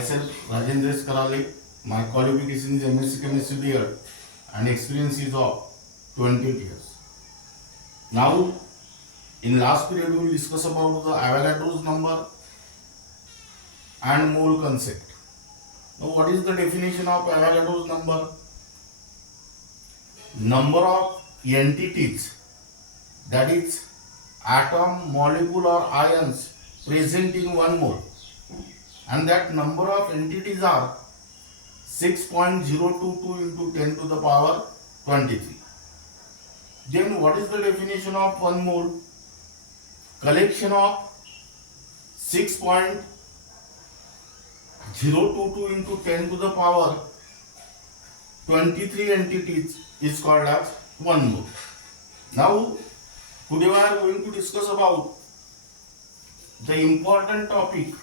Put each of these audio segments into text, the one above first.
Myself, Rajendra Karale. My qualification is MSc Chemistry B.Ed and experience is of 20 years. Now, in last period, we will discuss about the Avogadro's number and mole concept. Now, what is the definition of Avogadro's number? Number of entities, that is atom, molecule or ions present in one mole, and that number of entities are 6.022 into 10 to the power 23. Then what is the definition of one mole? Collection of 6.022 into 10 to the power 23 entities is called as one mole. Now, today we are going to discuss about the important topic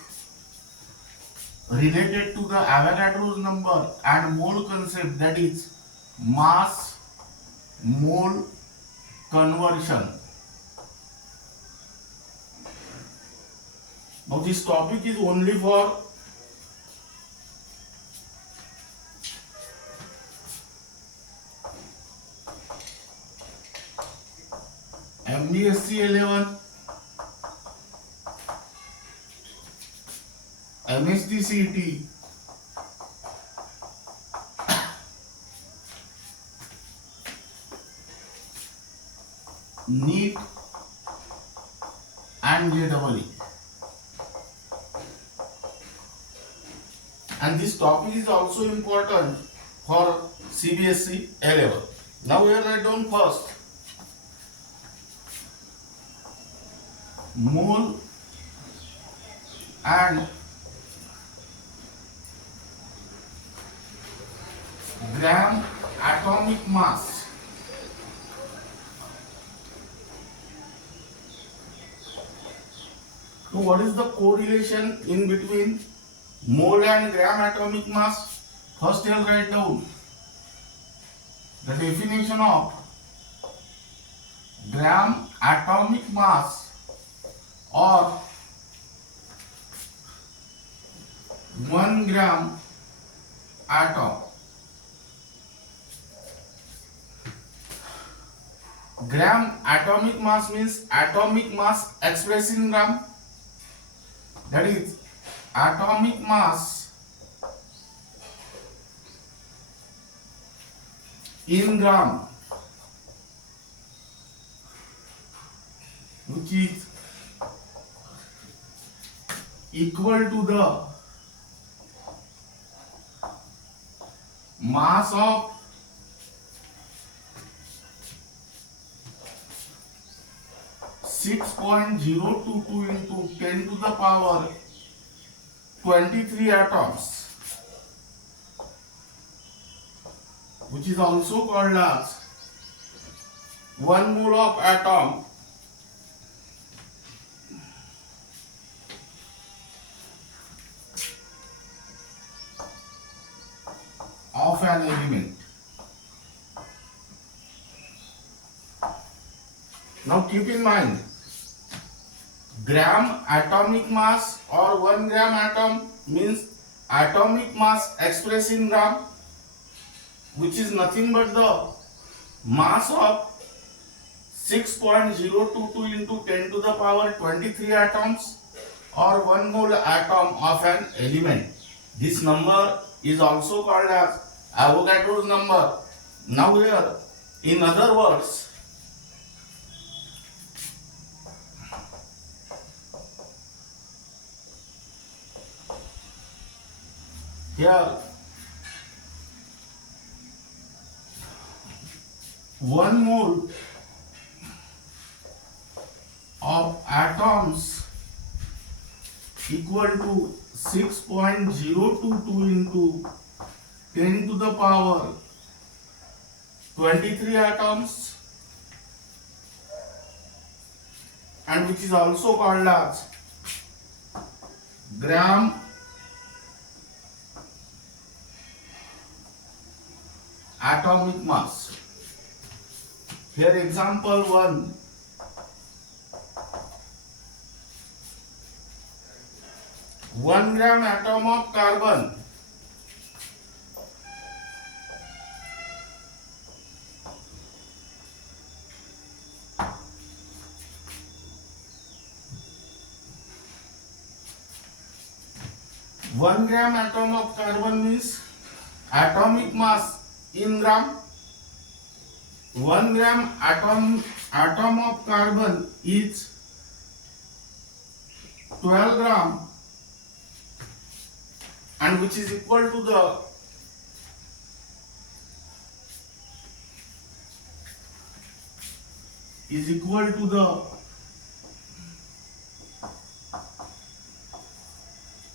related to the Avogadro's number and mole concept, that is mass mole conversion. Now this topic is only for MBSE 11, MHT-CET, NEET and JEE. And this topic is also important for CBSE A level. Now we are write down first mole and gram atomic mass. So what is the correlation in between mole and gram atomic mass? First I will write down the definition of gram atomic mass or 1 gram atom. Gram atomic mass means atomic mass expressed in gram, that is atomic mass in gram, which is equal to the mass of (6.022) into 10 to the power 23 atoms, which is also called as 1 mole of atom of an element. Now keep in mind, gram atomic mass or 1 gram atom means atomic mass expressed in gram, which is nothing but the mass of 6.022 into 10 to the power 23 atoms or 1 mole atom of an element. This number is also called as Avogadro's number. Now here, in other words, here 1 mole of atoms equal to 6.022 into 10 to the power 23 atoms, and which is also called as gram atomic mass. Here example 1. 1 gram atom of carbon means atomic mass in gram. 1 gram atom of carbon is 12 gram, and which is equal to the is equal to the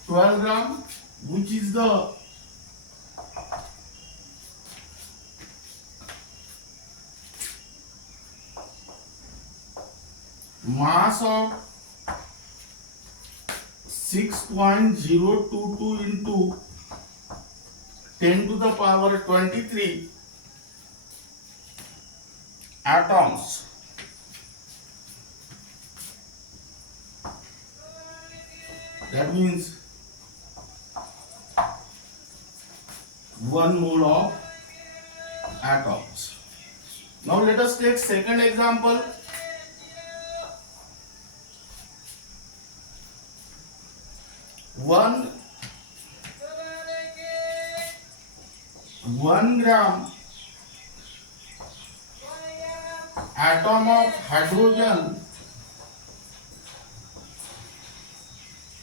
12 gram, which is the mass of 6.022 into 10 to the power 23 atoms. That means 1 mole of atoms. Now let us take second example. One gram atom of hydrogen,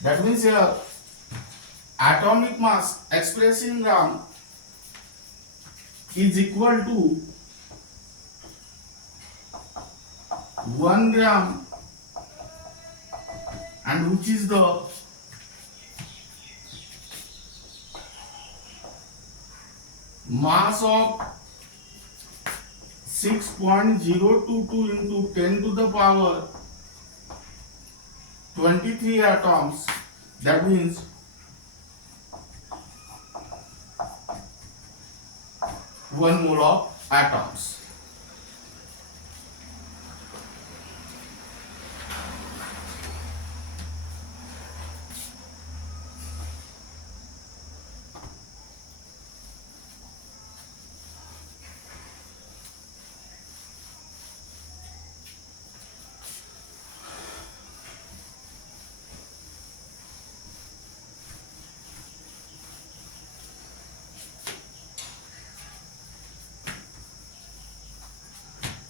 that means here atomic mass expressed in gram is equal to 1 gram, and which is the mass of 6.022 into 10 to the power 23 atoms. That means 1 mole of atoms.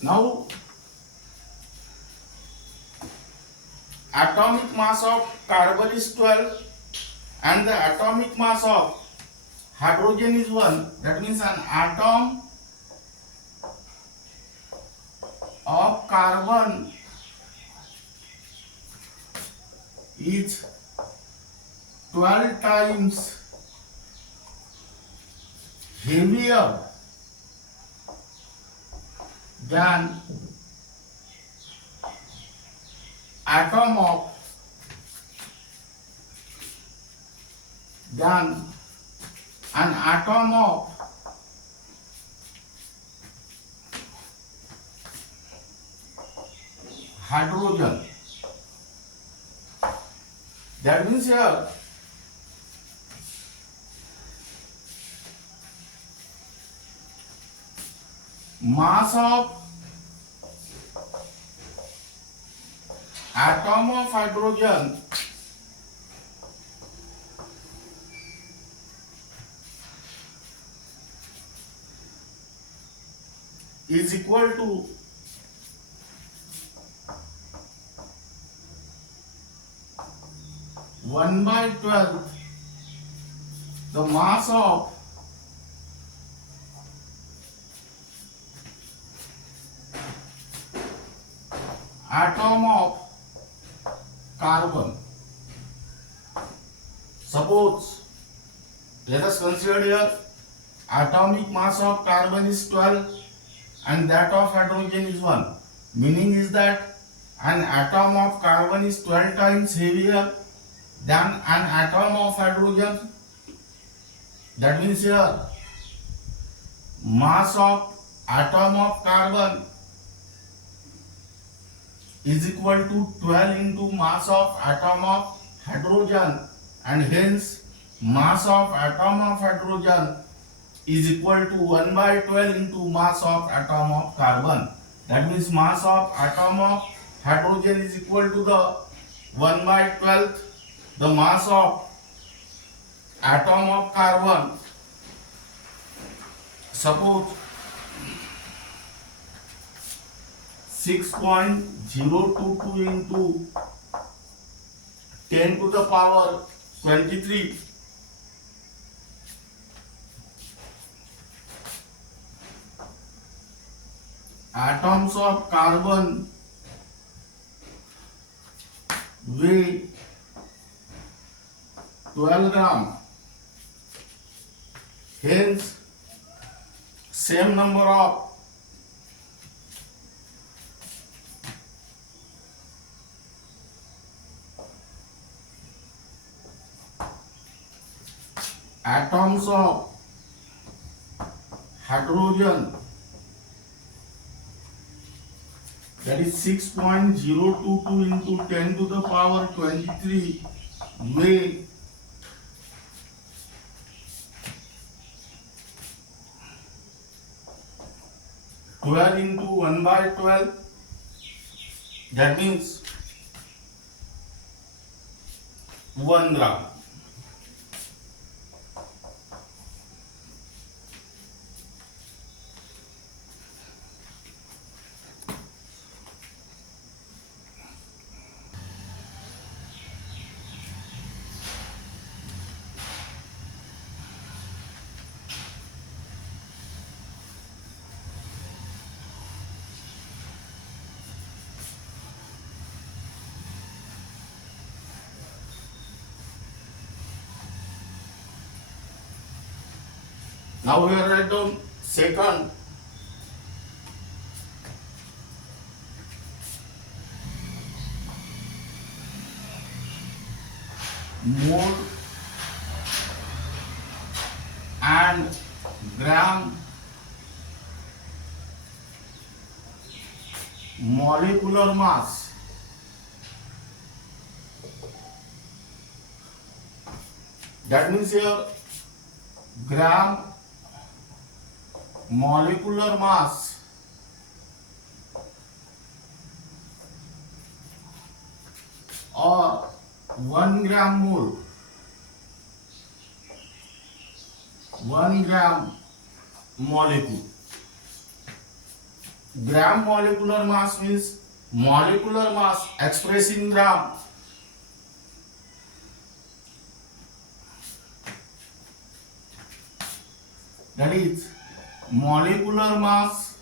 Now, atomic mass of carbon is 12 and the atomic mass of hydrogen is 1. That means an atom of carbon is 12 times heavier than atom of an atom of hydrogen. That means here mass of atom of hydrogen is equal to 1/12 the mass of atom of carbon. Suppose, let us consider here atomic mass of carbon is 12 and that of hydrogen is 1. Meaning is that an atom of carbon is 12 times heavier than an atom of hydrogen. That means here mass of atom of carbon is equal to 12 into mass of atom of hydrogen. and hence mass of atom of hydrogen is equal to 1 by 12 into mass of atom of carbon. That means mass of atom of hydrogen is equal to the 1 by 12 the mass of atom of carbon. Suppose 6.022 into 10 to the power 23 atoms of carbon weigh 12 gram. Hence, same number of atoms of hydrogen, that is 6.022 into 10 to the power 23 weigh 12 into 1 by 12, that means 1 gram. Now we are write down second. Mole and gram molecular mass. That means here gram molecular mass or 1 gram mole, 1 gram molecule. Gram molecular mass means molecular mass expressed in gram. That is molecular mass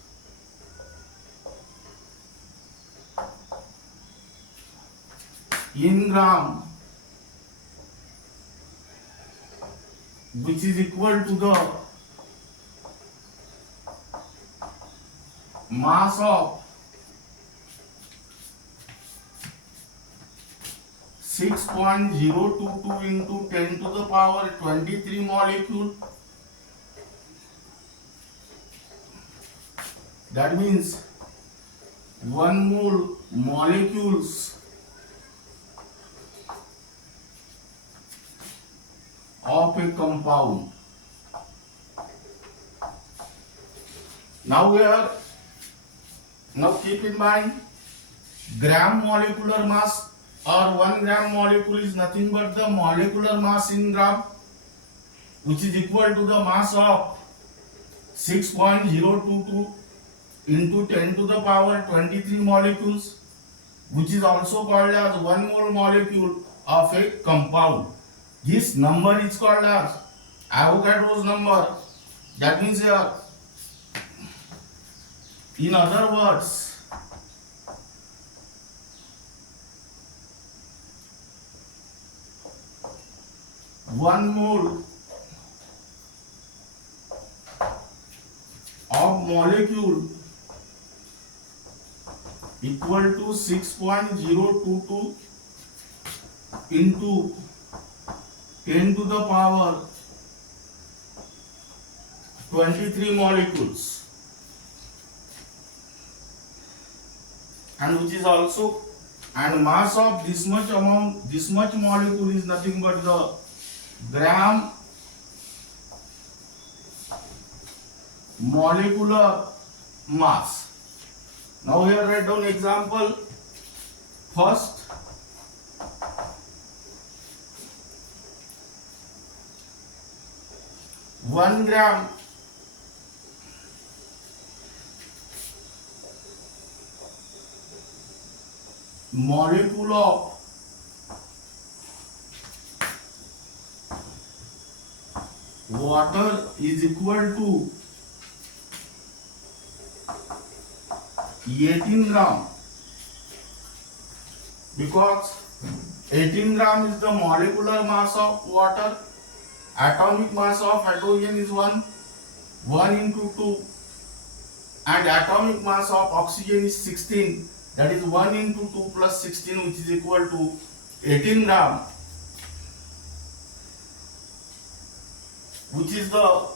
in gram, which is equal to the mass of 6.022 into 10 to the power 23 molecule. That means 1 mole molecules of a compound. Now keep in mind, gram molecular mass or 1 gram molecule is nothing but the molecular mass in gram, which is equal to the mass of 6.022 into 10 to the power 23 molecules, which is also called as 1 mole molecule of a compound. This number is called as Avogadro's number. That means here, in other words, one mole of molecule equal to 6.022 into 10 to the power 23 molecules, and which is also and mass of this much amount, this much molecule is nothing but the gram molecular mass. Now here write down example. First, 1 gram molecule of water is equal to 18 gram, because 18 gram is the molecular mass of water. Atomic mass of hydrogen is 1 into 2, and atomic mass of oxygen is 16, that is 1 into 2 plus 16, which is equal to 18 gram, which is the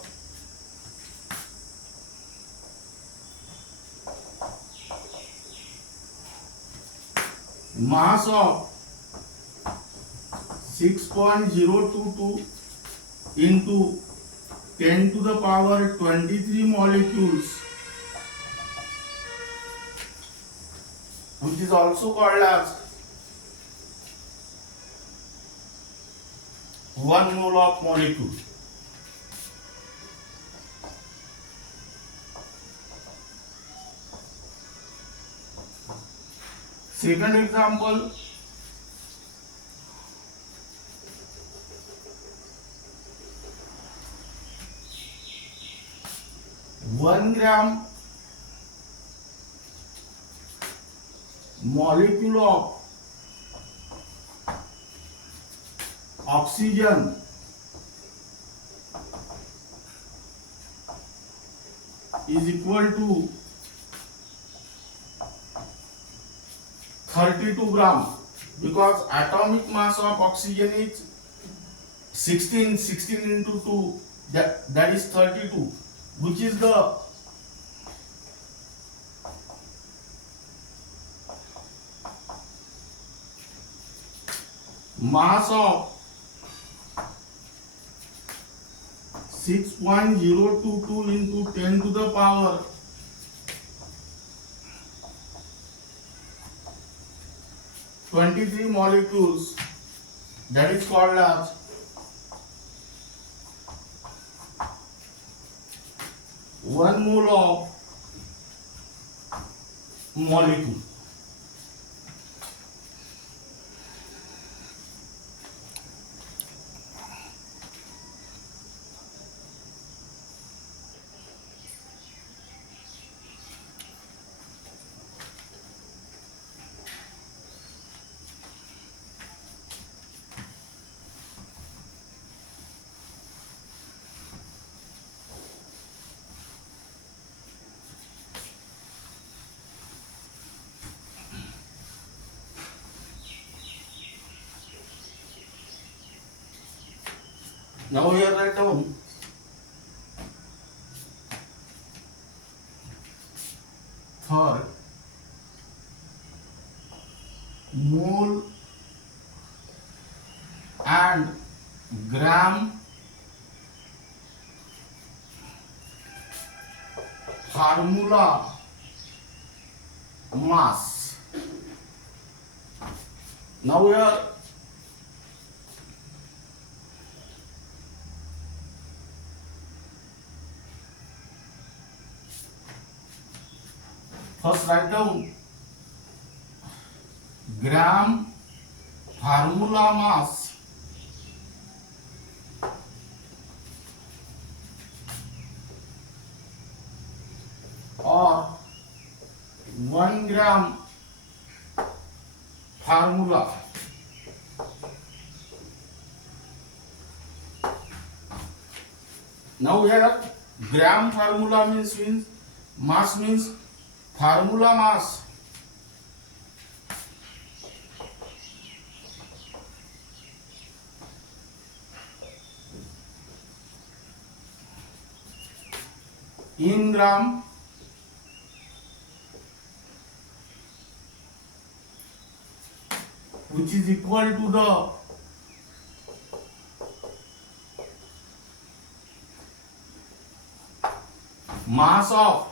mass of 6.022 into 10 to the power 23 molecules, which is also called as 1 mole of molecule. Second example, one gram molecule of oxygen is equal to 32 gram, because atomic mass of oxygen is 16 into 2, that is 32, which is the mass of 6.022 into 10 to the power 23 molecules, that is called as 1 mole of molecule. Now here write down third, mole and gram formula mass. Now here first write down gram formula mass or 1 gram formula. Now here gram formula means mass means formula mass in gram which is equal to the mass of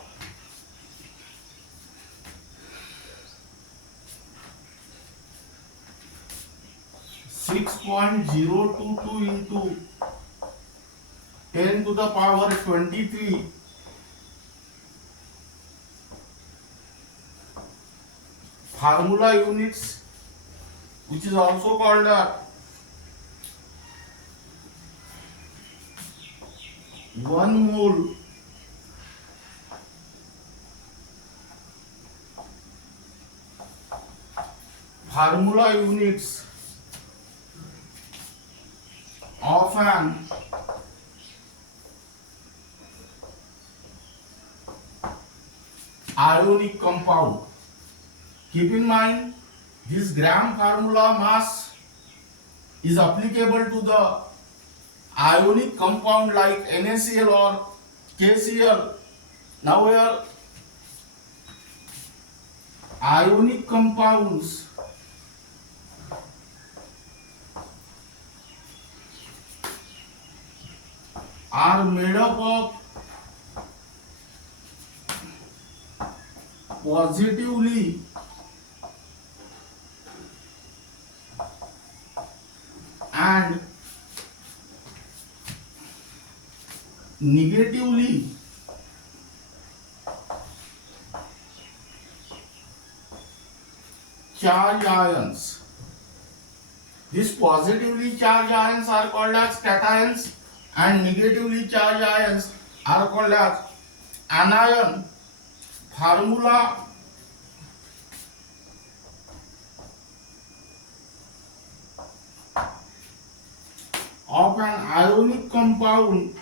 6.022 into 10 to the power 23 formula units, which is also called a 1 mole formula units of an ionic compound. Keep in mind, this gram formula mass is applicable to the ionic compound like NaCl or KCl. Now here ionic compounds are made up of positively and negatively charged ions. These positively charged ions are called as cations and negatively charged ions are called as anion. Formula of an ionic compound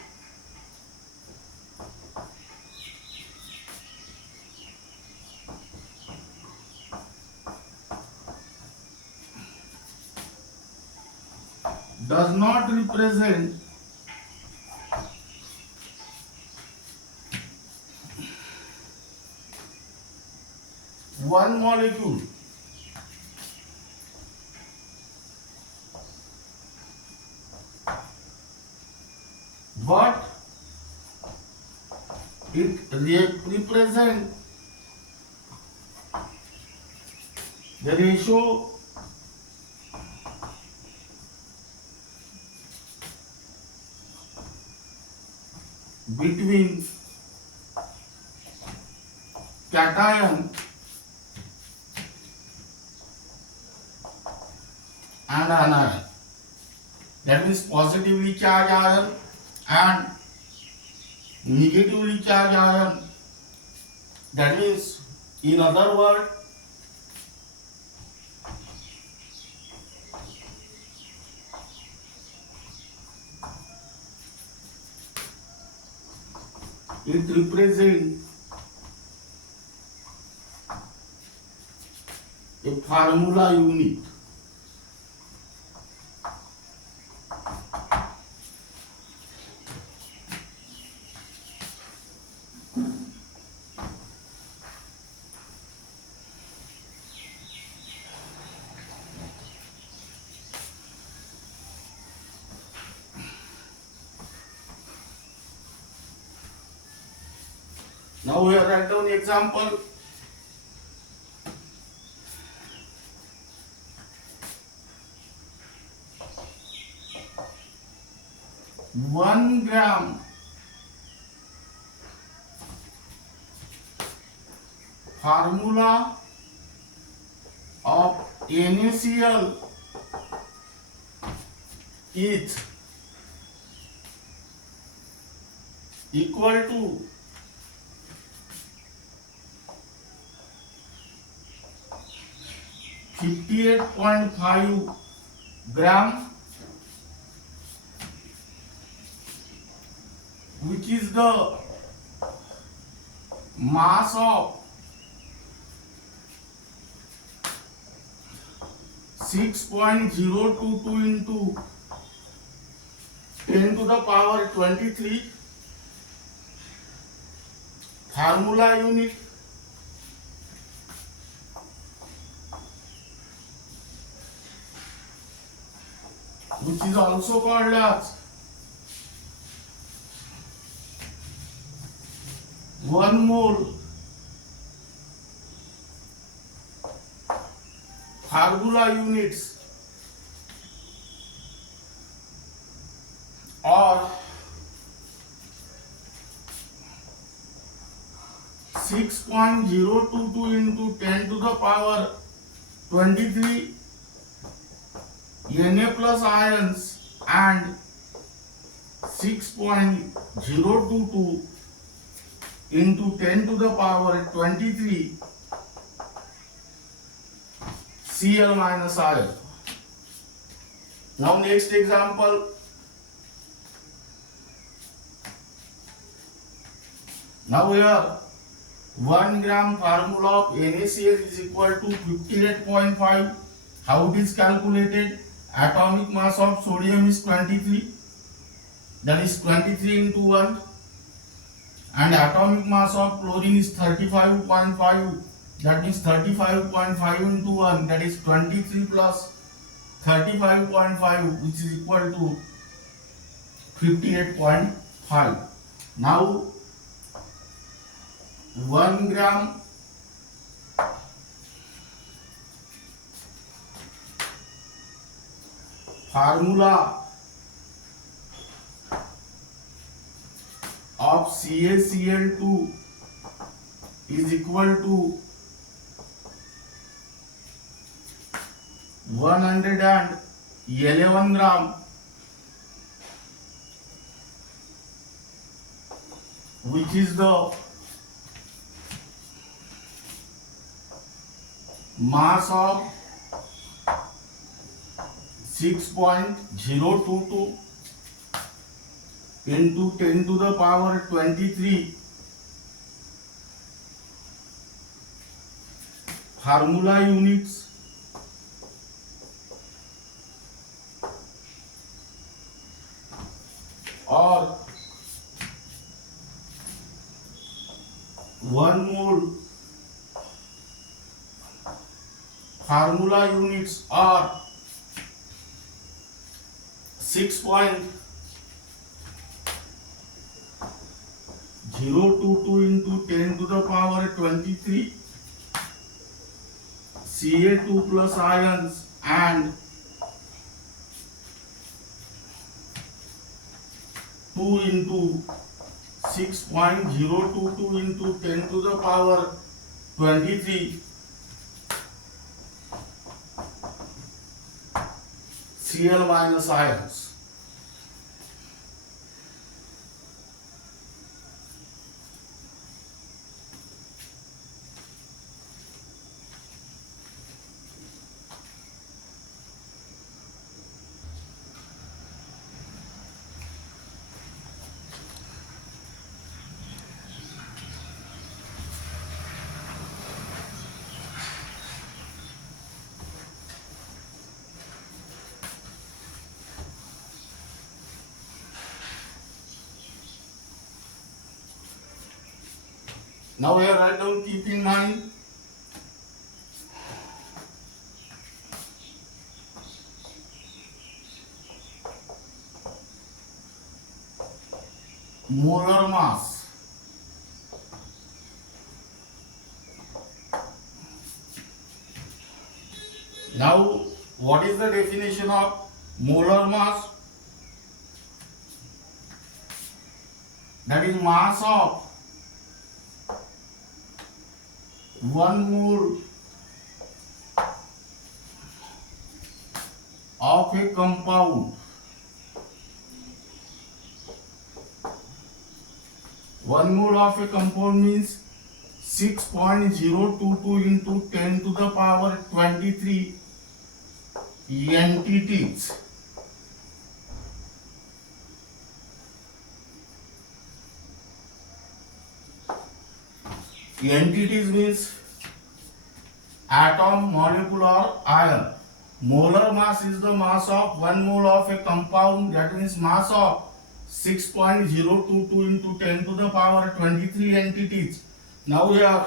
does not represent one molecule but it represents the ratio between cation and anion. That means positively charged ion and negatively charged ion. That means, in other words, it represents a formula unit. Now we have write down example. One gram formula of NaCl is equal to 58.5 gram, which is the mass of 6.022 into 10 to the power 23 formula unit. which is also called as 1 mole formula units or 6.022 into 10 to the power 23 Na plus ions and 6.022 into 10 to the power 23 Cl minus ion. Now next example. Now here 1 gram formula of NaCl is equal to 58.5. How it is calculated? Atomic mass of sodium is 23, that is 23 into 1, and atomic mass of chlorine is 35.5, that means 35.5 into 1, that is 23 plus 35.5, which is equal to 58.5. Now 1 gram formula of CaCl2 is equal to 111 gram, which is the mass of 6.022 into 10 to the power 23 formula units or 1 mole formula units are 6.022 into 10 to the power 23 Ca2 plus ions and 2 into 6.022 into 10 to the power 23 Cl minus ions. Now here write down, keep in mind molar mass. Now what is the definition of molar mass? That is mass of 1 mole of a compound. 1 mole of a compound means 6.022 into 10 to the power 23 entities. Entities means atom, molecule or ion. Molar mass is the mass of 1 mole of a compound, that means mass of 6.022 into 10 to the power 23 entities. Now here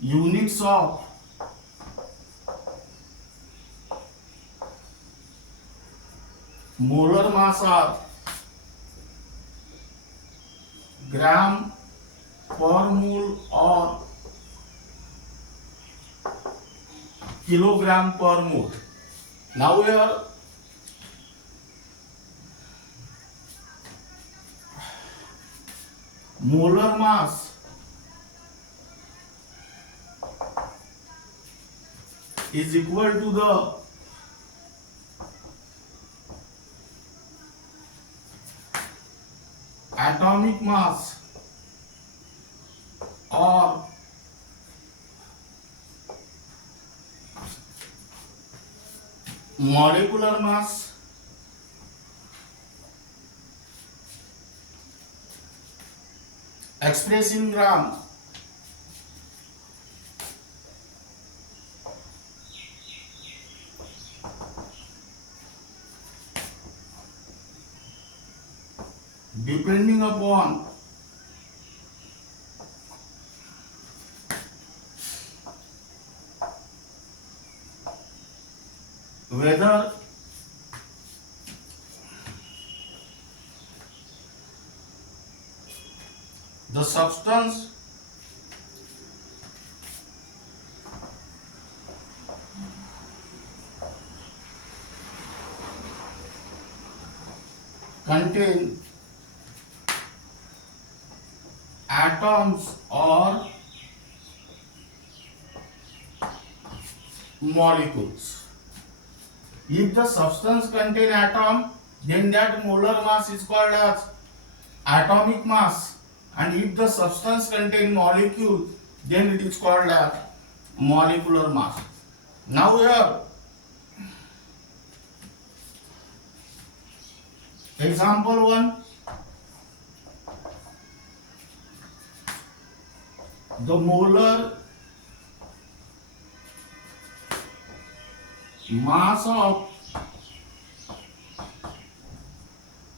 units of molar mass are gram per mole or kilogram per mole. Now here molar mass is equal to the atomic mass or molecular mass expressed in gram depending upon whether the substance contain atoms or molecules. If the substance contain atom, then that molar mass is called as atomic mass, and if the substance contain molecule, then it is called as molecular mass. Now here example 1, the molar mass of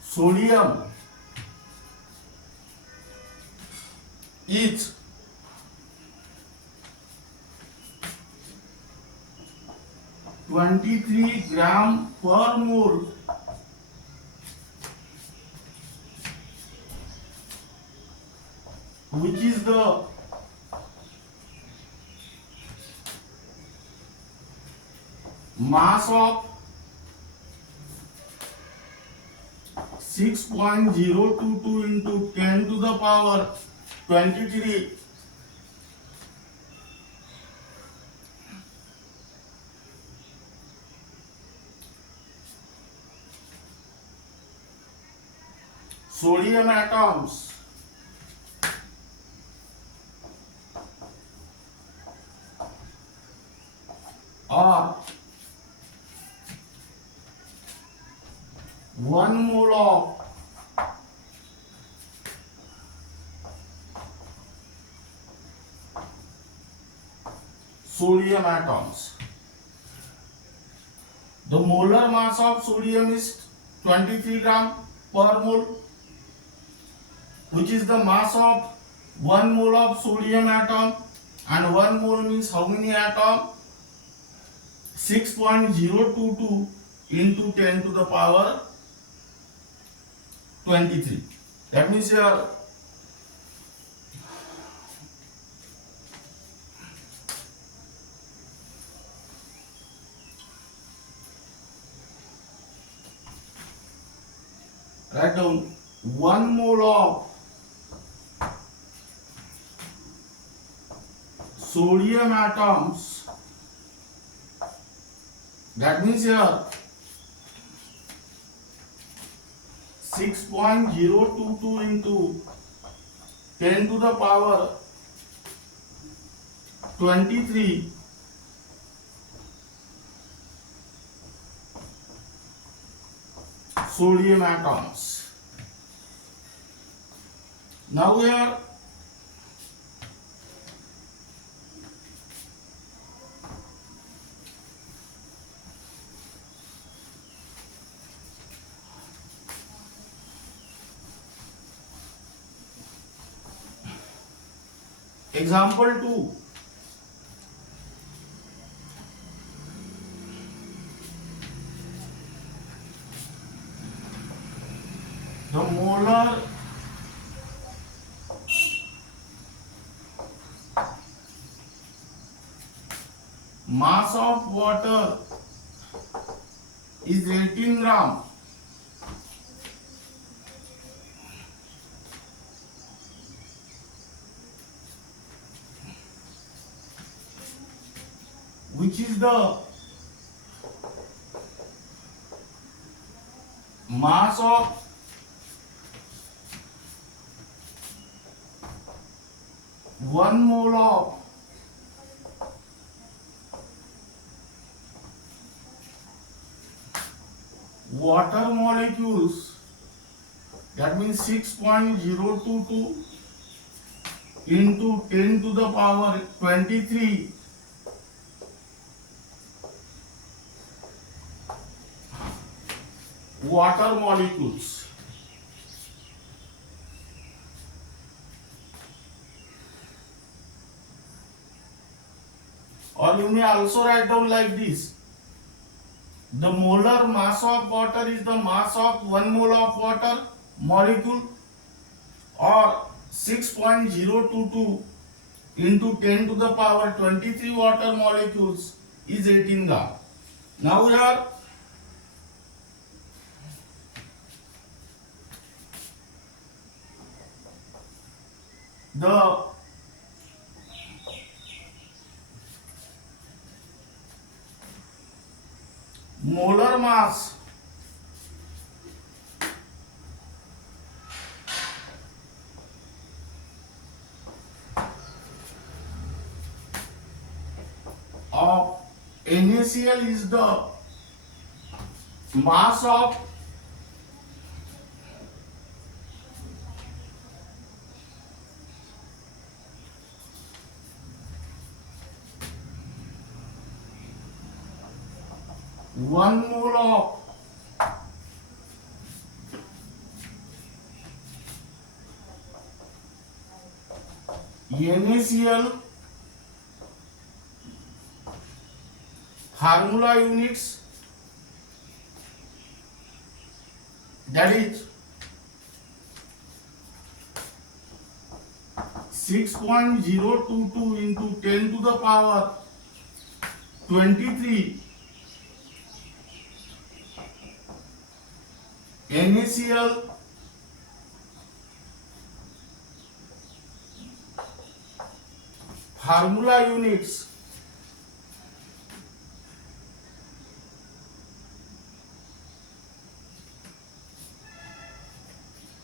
sodium is 23 gram per mole, which is the mass of 6.022 into 10 to the power 23 sodium atoms or 1 mole of sodium atoms. The molar mass of sodium is 23 gram per mole, which is the mass of 1 mole of sodium atom, and 1 mole means how many atom? 6.022 into 10 to the power 23. That means here write down 1 mole of sodium atoms. That means here 6.022 into 10 to the power 23 sodium atoms. Now here example 2. mass of water is 18 gram. Which is the mass of one mole of water molecules, that means 6.022 into 10 to the power 23 water molecules. Or you may also write down like this: the molar mass of water is the mass of one mole of water molecule, or 6.022 into 10 to the power 23 water molecules is 18 gram. Now here the molar mass of NaCl is the mass of one mole of NaCl. Formula units, that is 6.022 into 10 to the power 23 NaCl formula units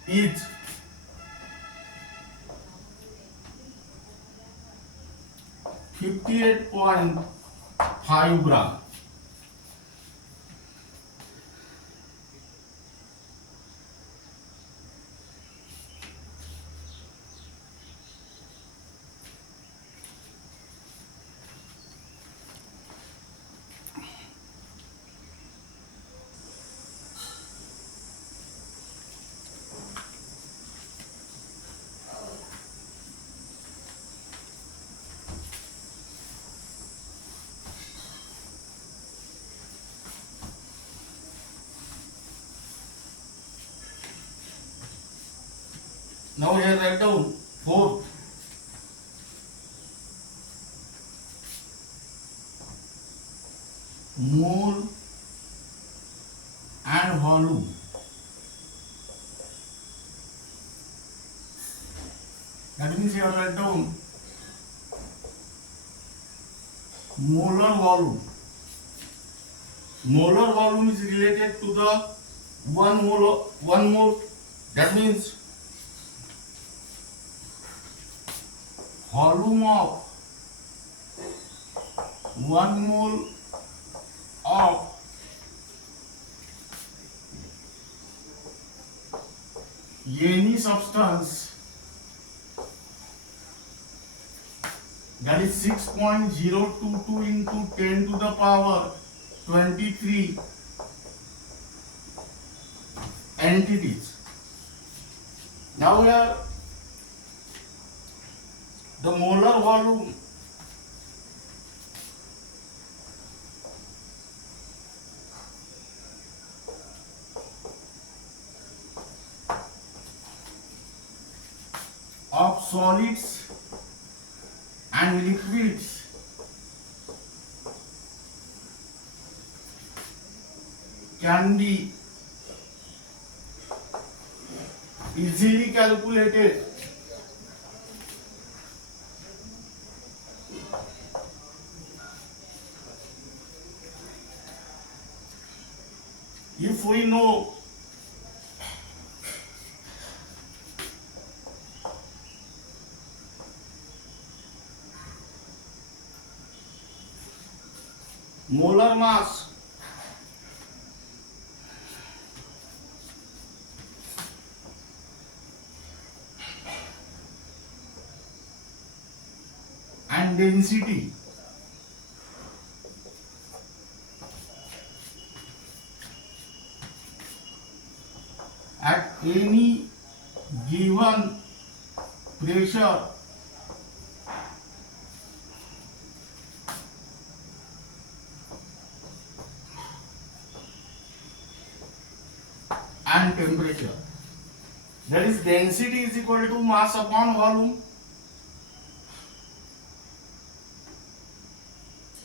is 58.5 gram. Now here write down fourth. Mole and volume. That means here write down molar volume. Molar volume is related to the one mole. That means volume of one mole of any substance, that is 6.022 into 10 to the power 23 entities. Now here the molar volume solids and liquids can be easily calculated if we know molar mass and density at any given pressure and temperature. That is, density is equal to mass upon volume.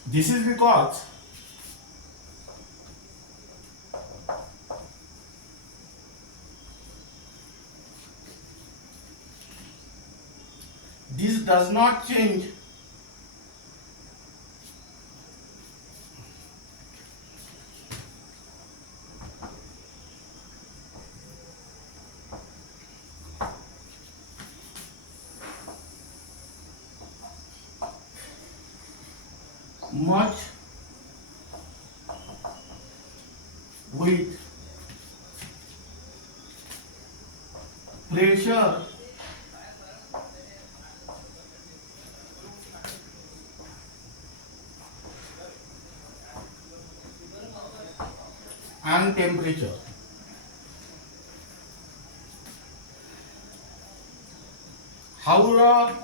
This is because this does not change much with pressure and temperature. However,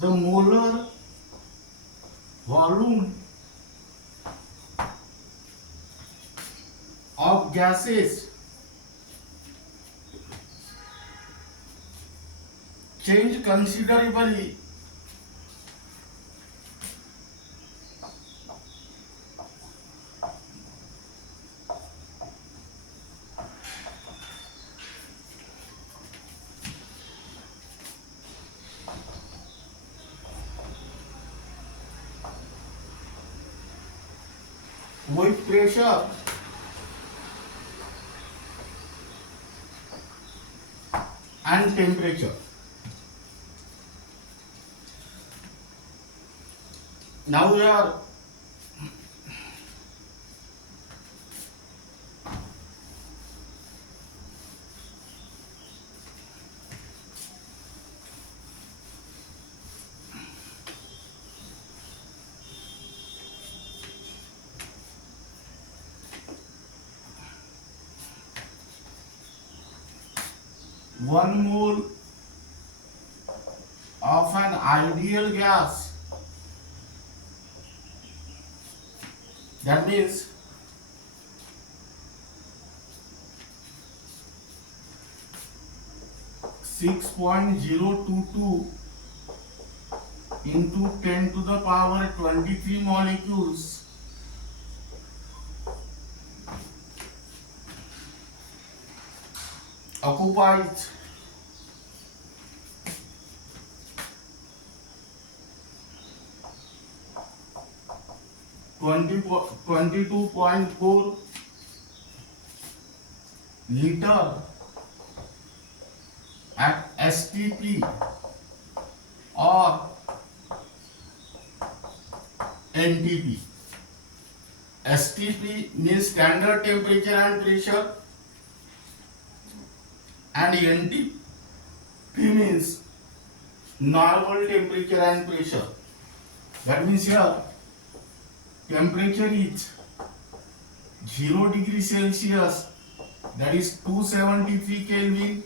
the molar volume of gases change considerably with pressure and temperature. Now we are one mole of an ideal gas, that means six 6.022 into 10 to the power 23 molecules occupies 22.4 liter at STP or NTP. STP means standard temperature and pressure, and NTP means normal temperature and pressure. That means here temperature is 0 degree Celsius, that is 273 Kelvin,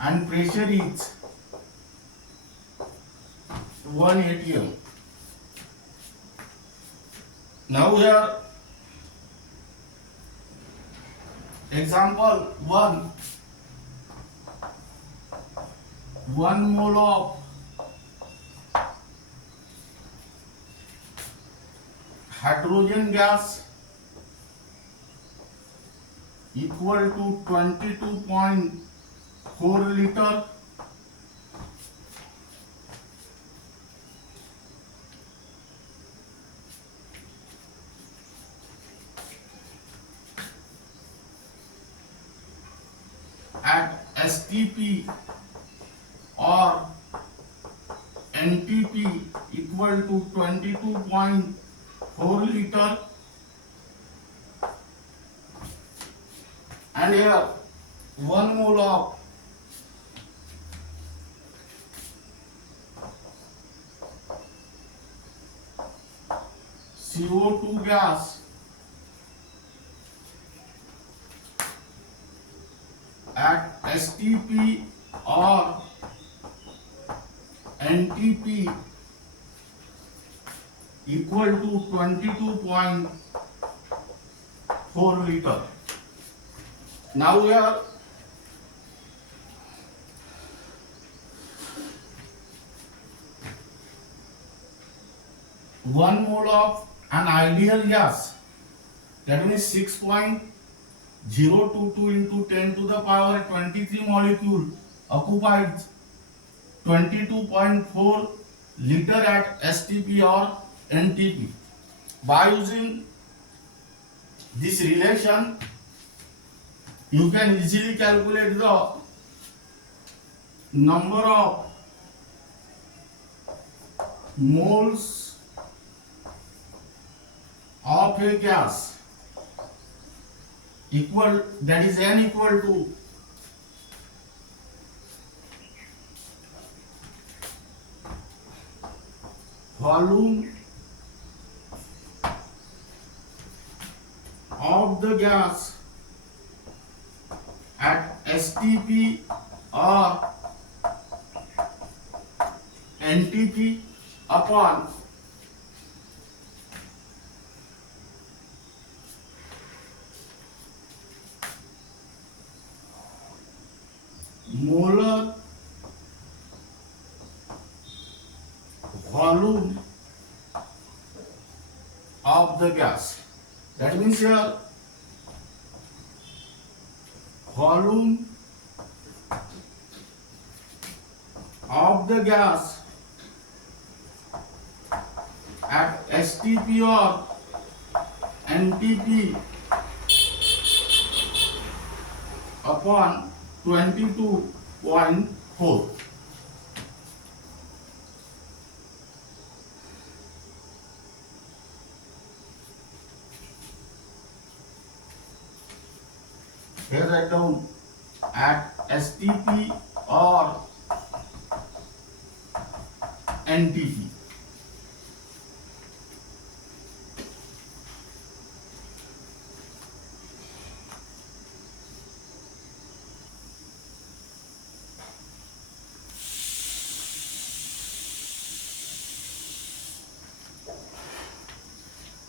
and pressure is 1 atm. Now here example 1, 1 mole of hydrogen gas equal to 22.4 liter at STP or NTP equal to 22.4 liter, and here 1 mole of CO2 gas at STP or NTP equal to 22.4 liter. Now here one mole of an ideal gas, that means 6.022 into 10 to the power 23 molecule occupies 22.4 liter at STP or NTP. By using this relation, you can easily calculate the number of moles of a gas equal, that is N equal to volume of the gas at STP or NTP upon molar volume of the gas. That means here volume of the gas at STP or NTP upon 22.4. Here write down at STP or NTP.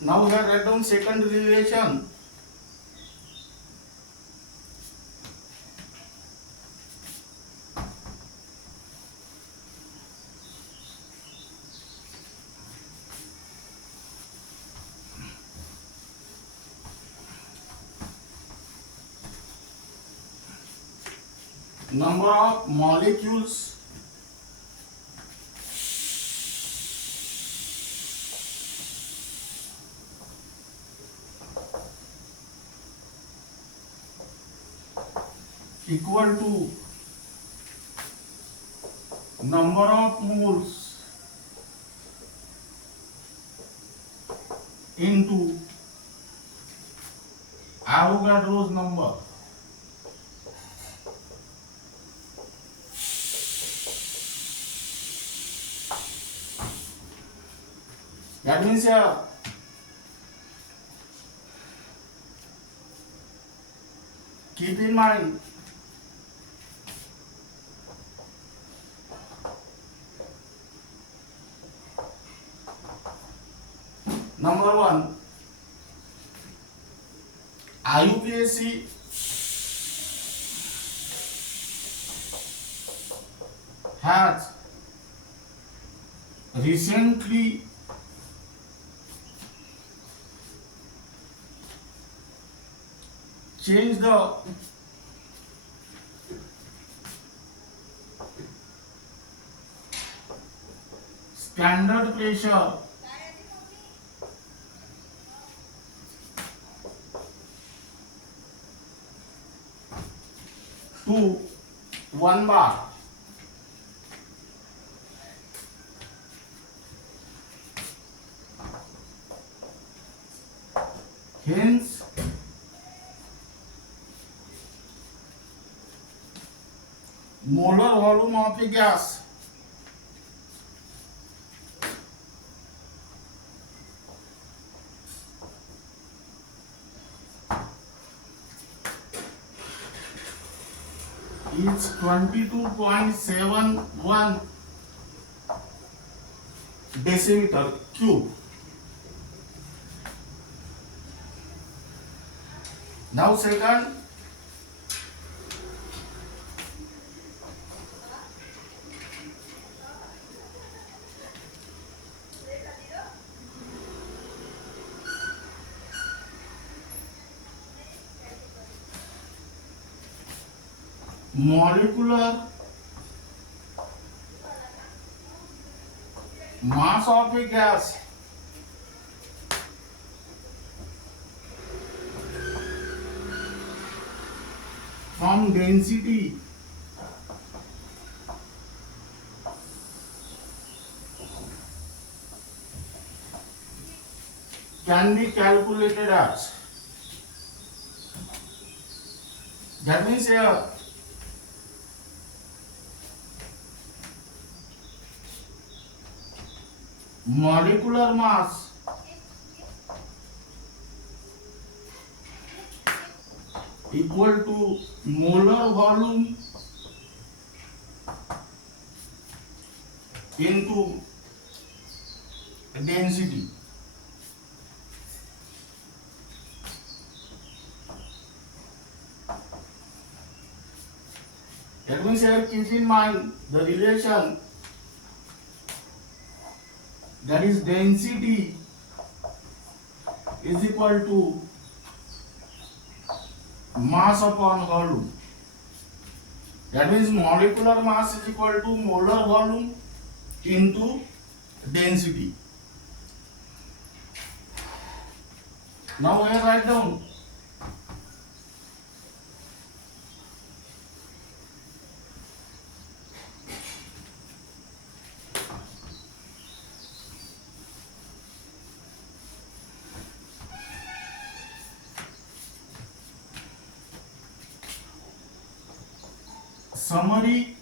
Now here write down second relation. Number of molecules equal to number of moles into Avogadro's number. That means here keep in mind number one, IUPAC has recently changed the standard pressure to 1 bar. Hence, molar volume of a gas is 22.71 decimeter cube. Now second, molecular mass of a gas from density can be calculated as, that means here molecular mass equal to molar volume into density. That means here keep in mind the relation, that is density is equal to mass upon volume. That means molecular mass is equal to molar volume into density. Now here write down summary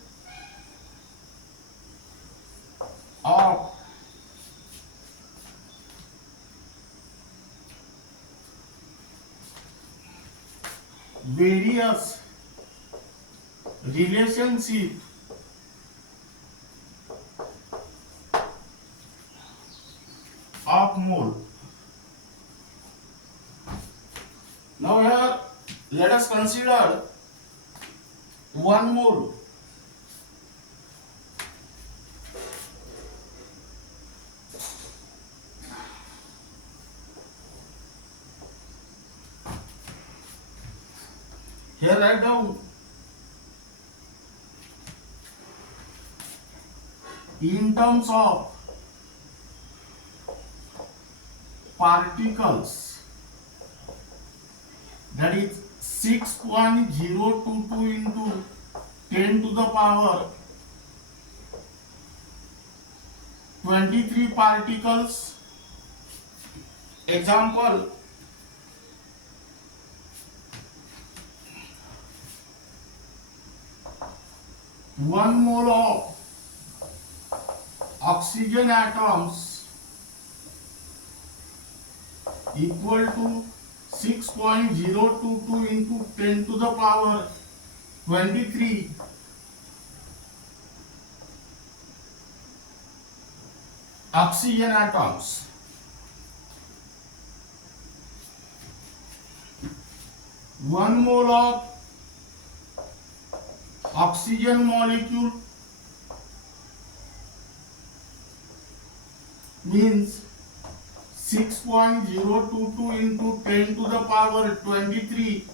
of various relationship of mole. Now here let us consider 1 mole. Here write down in terms of particles, that is 6.022 into 10 to the power 23 particles. Example, one mole of oxygen atoms equal to 6.022 into 10 to the power 23 oxygen atoms. One mole of oxygen molecule means 6.022 into 10 to the power 23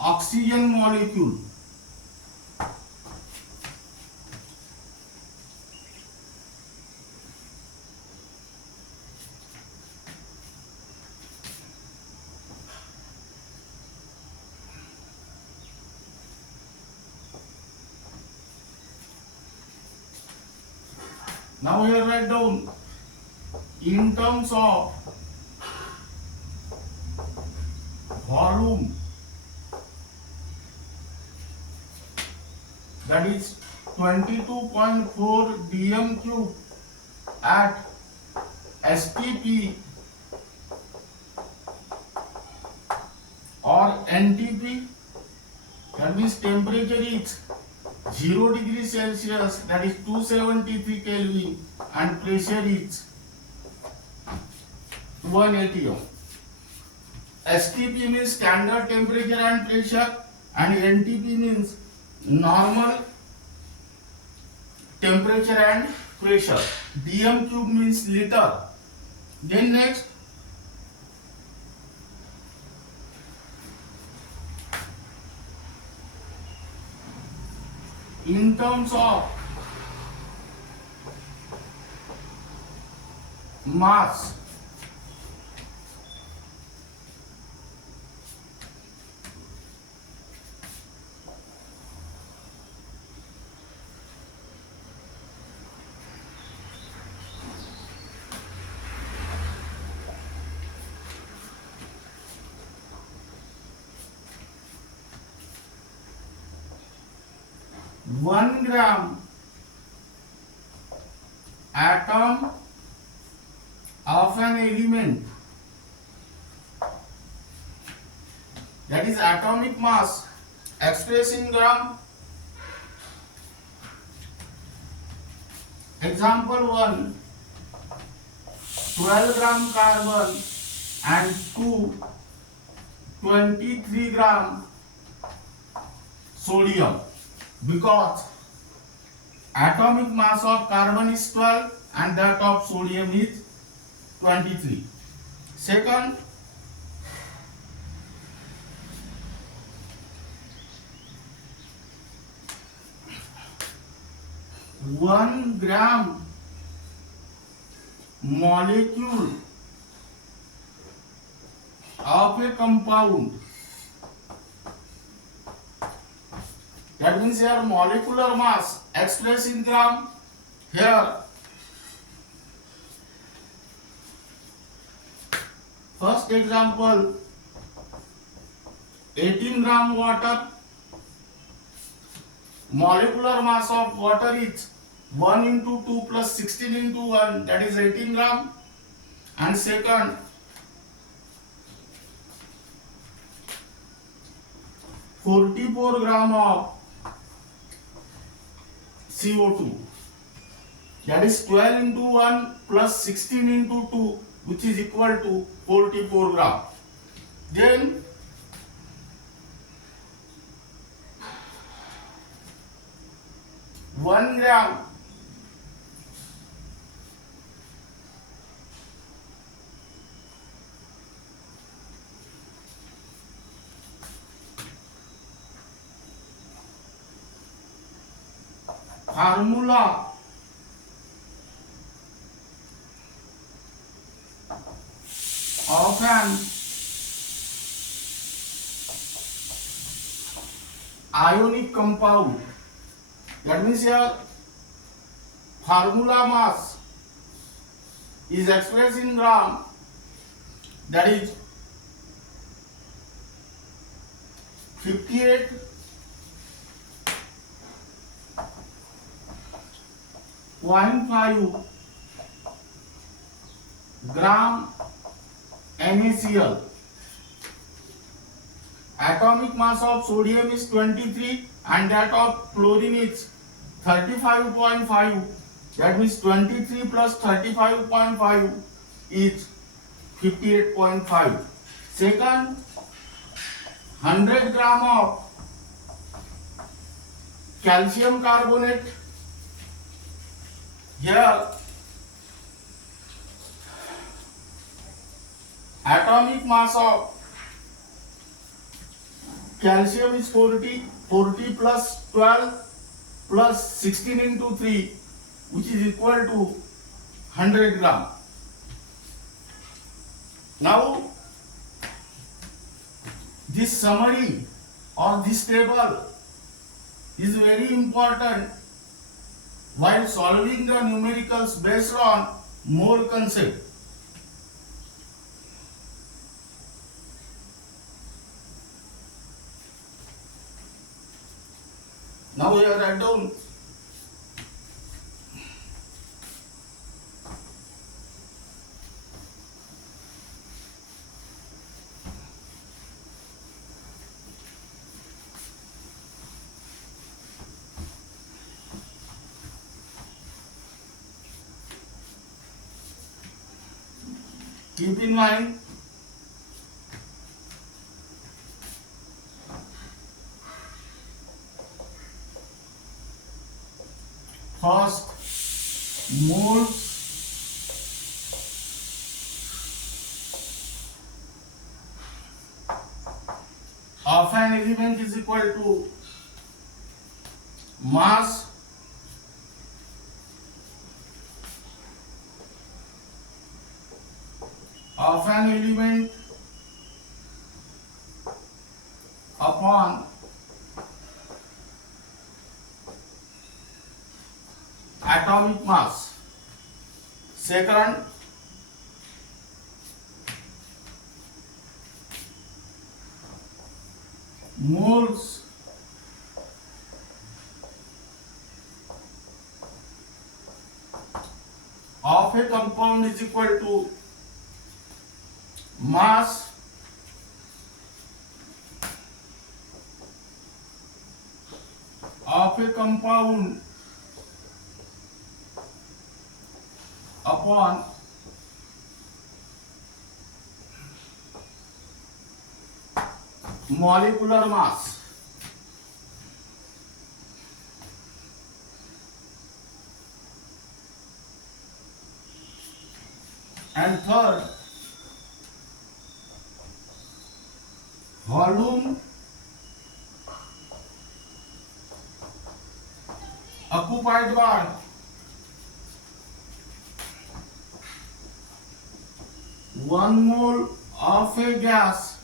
oxygen molecule. Now here write down in terms of volume, that is 22.4 dm cube at STP or NTP, that means temperature is 0 degree Celsius, that is 273 Kelvin, and pressure is 1 atm. STP means standard temperature and pressure, and NTP means normal temperature and pressure. dm cube means liter. Then next, in terms of mass, one gram atom of an element, that is atomic mass expressed in gram. Example 1, 12 gram carbon and 23 gram sodium, because atomic mass of carbon is 12 and that of sodium is 23. Second, one gram molecule of a compound, that means here molecular mass expressed in gram. Here first example, 18 gram water, molecular mass of water is 1 into 2 plus 16 into 1, that is 18 gram. And second, 44 gram of CO2, that is 12 into 1 plus 16 into 2, which is equal to 44 gram. Then one gram formula of an ionic compound, that means here formula mass is expressed in gram, that is 58.5 gram NaCl. Atomic mass of sodium is 23 and that of chlorine is 35.5, that means 23 plus 35.5 is 58.5. Second, 100 gram of calcium carbonate. Here atomic mass of calcium is 40 plus 12 plus 16 into 3, which is equal to 100 gram. Now this summary or this table is very important while solving the numericals based on mole concept. Now here write down keep in mind first moles of an element is equal to mass of an element upon atomic mass. Second, moles of a compound is equal to mass of a compound upon molecular mass. And third, volume occupied by one mole of a gas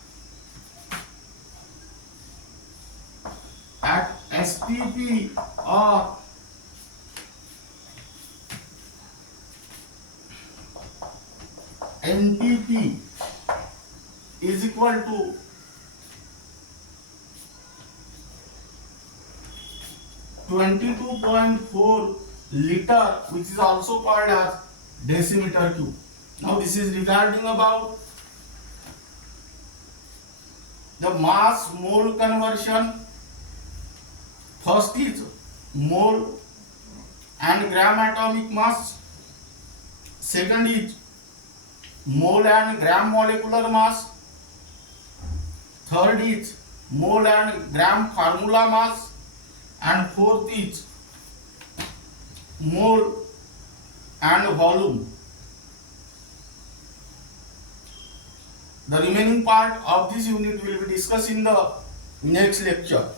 at STP or NTP is equal to 22.4 liter, which is also called as decimeter cube. Now this is regarding about the mass mole conversion. First is mole and gram atomic mass. Second is mole and gram molecular mass. Third is mole and gram formula mass. And fourth is mole and volume. The remaining part of this unit will be discussed in the next lecture.